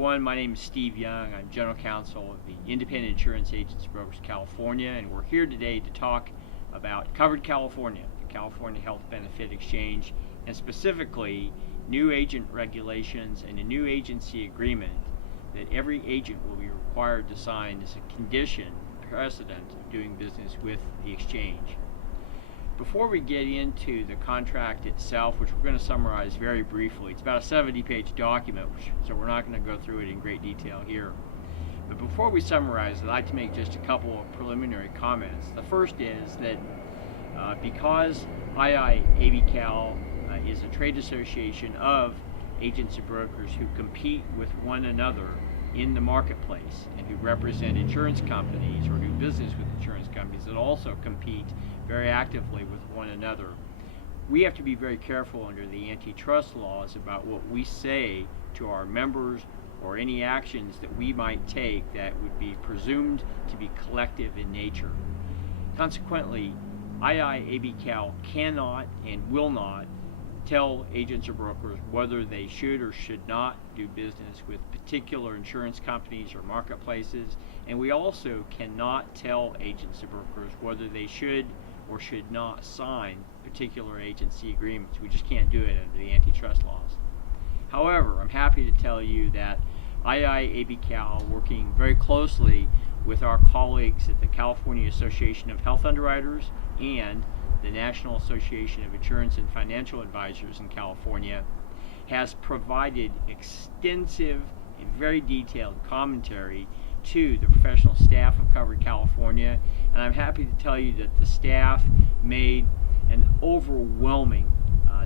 everyone. My name is Steve Young. I'm General Counsel of the Independent Insurance Agents and Brokers California, and we're here today to talk about Covered California, the California Health Benefit Exchange, and specifically new agent regulations and a new agency agreement that every agent will be required to sign as a condition precedent of doing business with the exchange. Before we get into the contract itself, which we're going to summarize very briefly, it's about a 70-page document, so we're not going to go through it in great detail here. But before we summarize, I'd like to make just a couple of preliminary comments. The first is that because IIABCal is a trade association of agents and brokers who compete with one another in the marketplace and who represent insurance companies or do business with insurance companies that also compete very actively with one another, we have to be very careful under the antitrust laws about what we say to our members or any actions that we might take that would be presumed to be collective in nature. Consequently, IIABCal cannot and will not tell agents or brokers whether they should or should not do business with particular insurance companies or marketplaces, and we also cannot tell agents or brokers whether they should or should not sign particular agency agreements. We just can't do it under the antitrust laws. However, I'm happy to tell you that IIABCal, working very closely with our colleagues at the California Association of Health Underwriters and the National Association of Insurance and Financial Advisors in California, has provided extensive and very detailed commentary to the professional staff of Covered California, and I'm happy to tell you that the staff made an overwhelming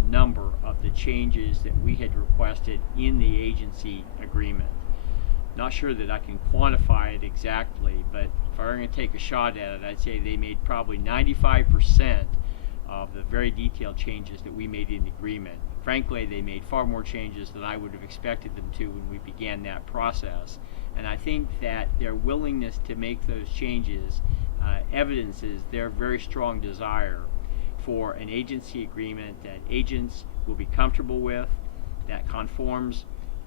number of the changes that we had requested in the agency agreement. Not sure that I can quantify it exactly, but if I were going to take a shot at it, I'd say they made probably 95% of the very detailed changes that we made in the agreement. Frankly, they made far more changes than I would have expected them to when we began that process. And I think that their willingness to make those changes evidences their very strong desire for an agency agreement that agents will be comfortable with, that conforms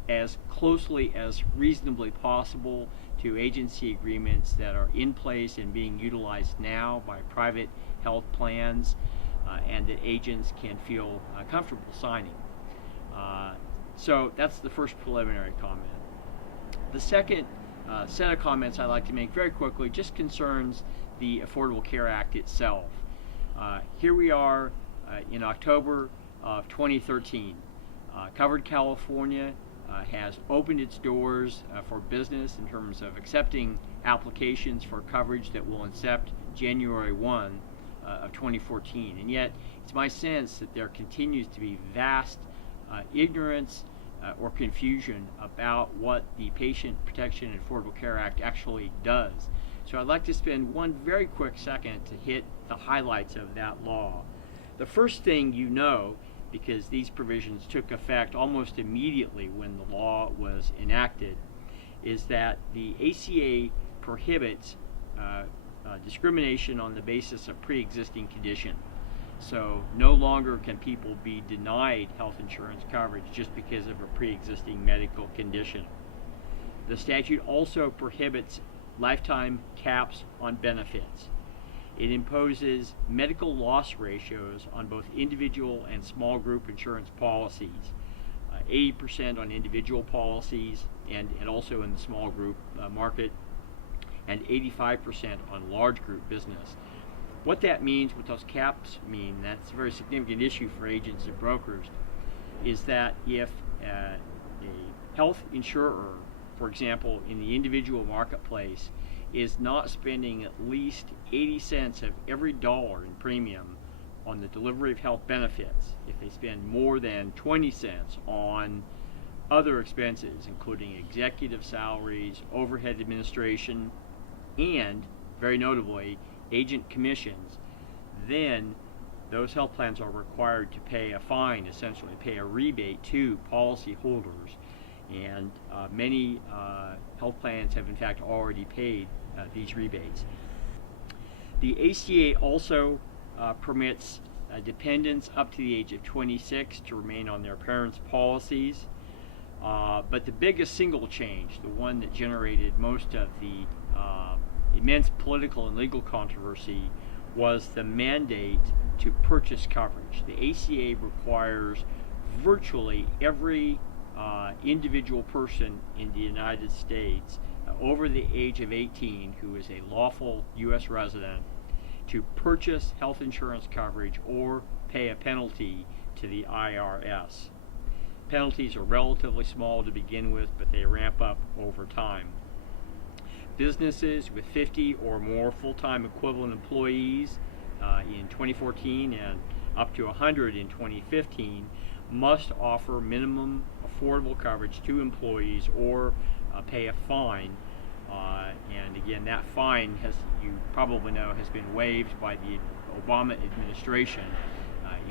as closely as reasonably possible to agency agreements that are in place and being utilized now by private health plans, and that agents can feel comfortable signing. So that's the first preliminary comment. The second set of comments I'd like to make very quickly just concerns the Affordable Care Act itself. Here we are in October of 2013. Covered California has opened its doors for business in terms of accepting applications for coverage that will incept January 1 of 2014. And yet, it's my sense that there continues to be vast ignorance or confusion about what the Patient Protection and Affordable Care Act actually does. So I'd like to spend one very quick second to hit the highlights of that law. The first thing you know, because these provisions took effect almost immediately when the law was enacted, is that the ACA prohibits discrimination on the basis of pre-existing condition. So no longer can people be denied health insurance coverage just because of a pre-existing medical condition. The statute also prohibits lifetime caps on benefits. It imposes medical loss ratios on both individual and small group insurance policies, 80% on individual policies and also in the small group market, and 85% on large group business. What that means, what those caps mean, that's a very significant issue for agents and brokers, is that if a health insurer, for example, in the individual marketplace, is not spending at least 80 cents of every dollar in premium on the delivery of health benefits, if they spend more than 20 cents on other expenses, including executive salaries, overhead administration, and, very notably, agent commissions, then those health plans are required to pay a fine, essentially pay a rebate to policy holders. And many health plans have in fact already paid these rebates. The ACA also permits dependents up to the age of 26 to remain on their parents' policies. But the biggest single change, the one that generated most of the immense political and legal controversy, was the mandate to purchase coverage. The ACA requires virtually every individual person in the United States over the age of 18 who is a lawful U.S. resident to purchase health insurance coverage or pay a penalty to the IRS. Penalties are relatively small to begin with, but they ramp up over time. Businesses with 50 or more full-time equivalent employees in 2014 and up to 100 in 2015 must offer minimum affordable coverage to employees or pay a fine. And again, that fine, as you probably know, has been waived by the Obama administration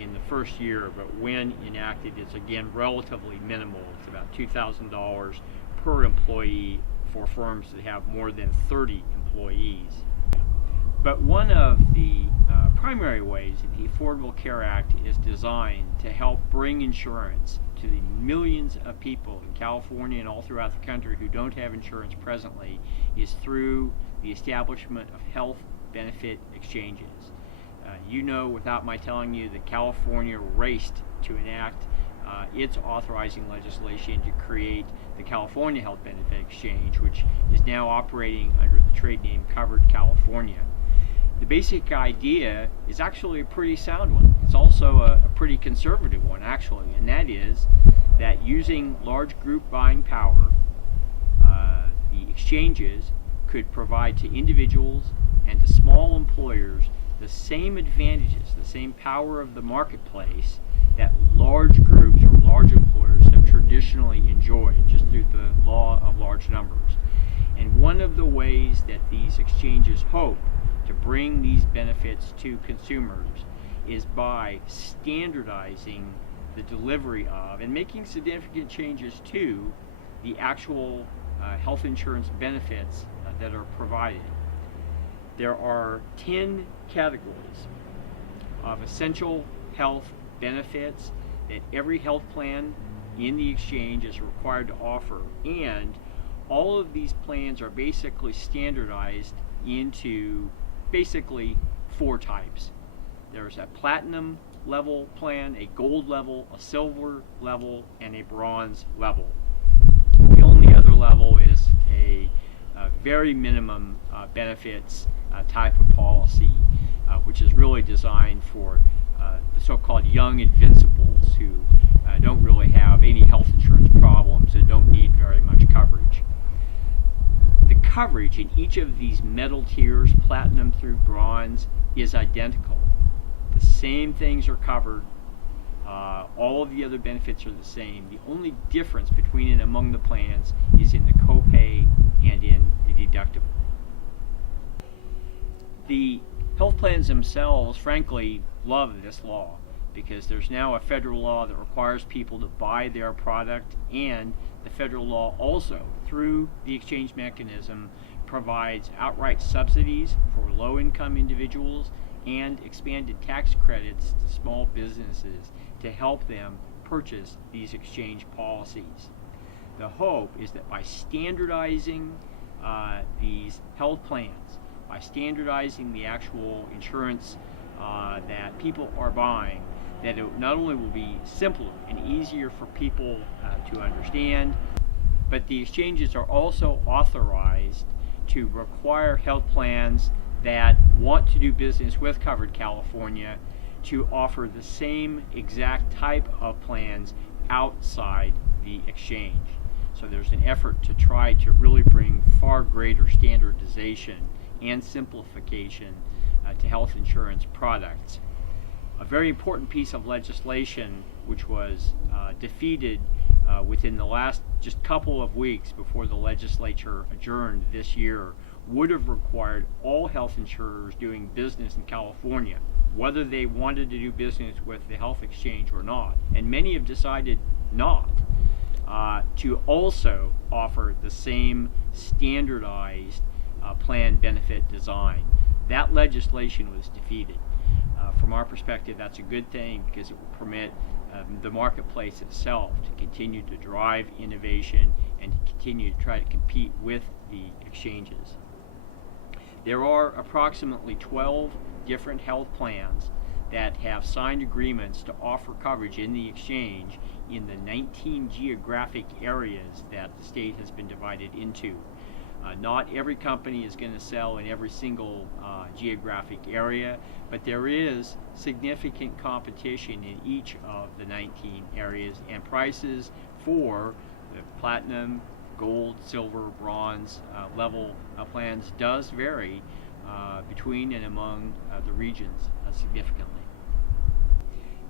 in the first year, but when enacted, it's again relatively minimal. It's about $2,000 per employee for firms that have more than 30 employees. But one of the primary ways that the Affordable Care Act is designed to help bring insurance to the millions of people in California and all throughout the country who don't have insurance presently is through the establishment of health benefit exchanges. You know, without my telling you, that California raced to enact its authorizing legislation to create the California Health Benefit Exchange, which is now operating under the trade name Covered California. The basic idea is actually a pretty sound one. It's also a pretty conservative one, actually, and that is that using large group buying power, the exchanges could provide to individuals and to small employers the same advantages, the same power of the marketplace that large groups or large employers have traditionally enjoyed just through the law of large numbers. And one of the ways that these exchanges hope to bring these benefits to consumers is by standardizing the delivery of and making significant changes to the actual health insurance benefits that are provided. There are 10 categories of essential health benefits that every health plan in the exchange is required to offer, and all of these plans are basically standardized into basically 4 types. There's a platinum level plan, a gold level, a silver level, and a bronze level. The only other level is a very minimum benefits type of policy, which is really designed for the so-called young invincibles who don't really have any health insurance problems and don't need very much coverage. The coverage in each of these metal tiers, platinum through bronze, is identical. The same things are covered. All of the other benefits are the same. The only difference between and among the plans is in the copay and in the deductible. The health plans themselves, frankly, love this law because there's now a federal law that requires people to buy their product, and the federal law also, through the exchange mechanism, provides outright subsidies for low-income individuals and expanded tax credits to small businesses to help them purchase these exchange policies. The hope is that by standardizing these health plans, by standardizing the actual insurance that people are buying, that it not only will be simpler and easier for people to understand, but the exchanges are also authorized to require health plans that want to do business with Covered California to offer the same exact type of plans outside the exchange. So there's an effort to try to really bring far greater standardization and simplification to health insurance products. A very important piece of legislation which was defeated within the last just couple of weeks before the legislature adjourned this year would have required all health insurers doing business in California, whether they wanted to do business with the health exchange or not, and many have decided not, to also offer the same standardized plan benefit design. That legislation was defeated. From our perspective, that's a good thing because it will permit the marketplace itself to continue to drive innovation and to continue to try to compete with the exchanges. There are approximately 12 different health plans that have signed agreements to offer coverage in the exchange in the 19 geographic areas that the state has been divided into. Not every company is going to sell in every single geographic area, but there is significant competition in each of the 19 areas, and prices for the platinum, gold, silver, bronze level plans does vary between and among the regions significantly.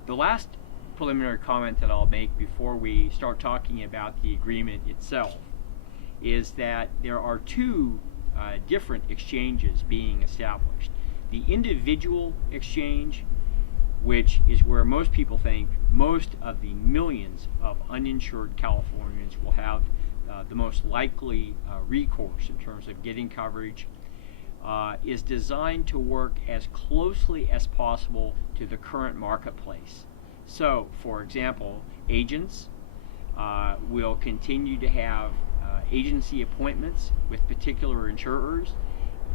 The last preliminary comment that I'll make before we start talking about the agreement itself is that there are two different exchanges being established. The individual exchange, which is where most people think most of the millions of uninsured Californians will have the most likely recourse in terms of getting coverage, is designed to work as closely as possible to the current marketplace. So, for example, agents will continue to have agency appointments with particular insurers.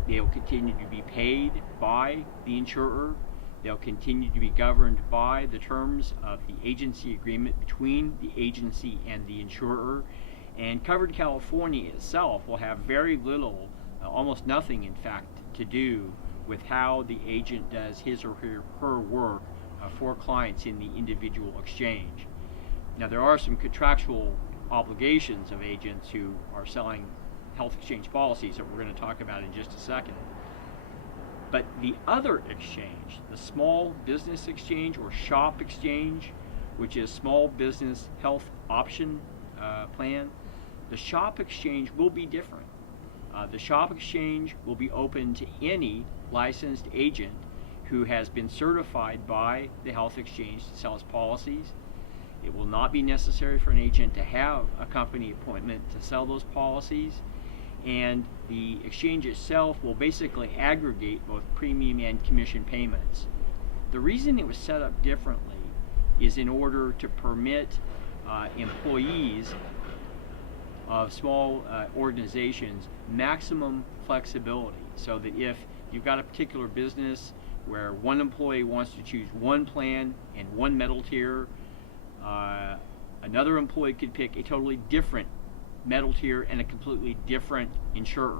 They'll continue to be paid by the insurer. They'll continue to be governed by the terms of the agency agreement between the agency and the insurer. And Covered California itself will have very little, almost nothing in fact, to do with how the agent does his or her work for clients in the individual exchange. Now, there are some contractual obligations of agents who are selling health exchange policies that we're going to talk about in just a second. But the other exchange, the small business exchange or shop exchange, which is small business health option plan, the shop exchange will be different. The shop exchange will be open to any licensed agent who has been certified by the health exchange to sell his policies. It will not be necessary for an agent to have a company appointment to sell those policies, and the exchange itself will basically aggregate both premium and commission payments. The reason it was set up differently is in order to permit employees of small organizations maximum flexibility, so that if you've got a particular business where one employee wants to choose one plan and one metal tier, another employee could pick a totally different metal tier and a completely different insurer.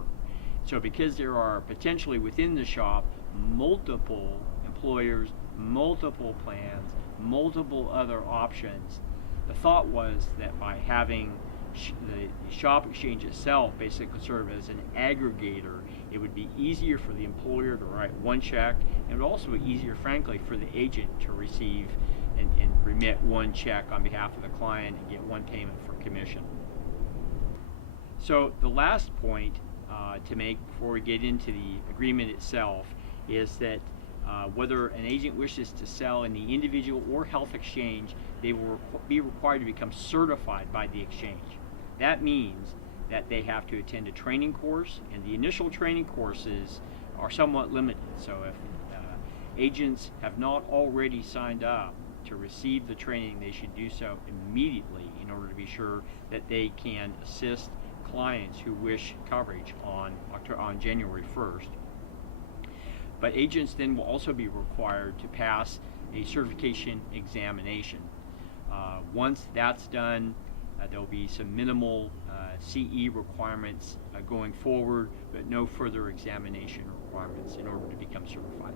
So because there are potentially within the shop multiple employers, multiple plans, multiple other options, the thought was that by having the shop exchange itself basically serve as an aggregator, it would be easier for the employer to write one check, and it would also be easier, frankly, for the agent to receive and remit one check on behalf of the client and get one payment for commission. So the last point to make before we get into the agreement itself is that whether an agent wishes to sell in the individual or health exchange, they will be required to become certified by the exchange. That means that they have to attend a training course, and the initial training courses are somewhat limited. So if agents have not already signed up to receive the training, they should do so immediately in order to be sure that they can assist clients who wish coverage on January 1st. But agents then will also be required to pass a certification examination. Once that's done, there'll be some minimal CE requirements going forward, but no further examination requirements in order to become certified.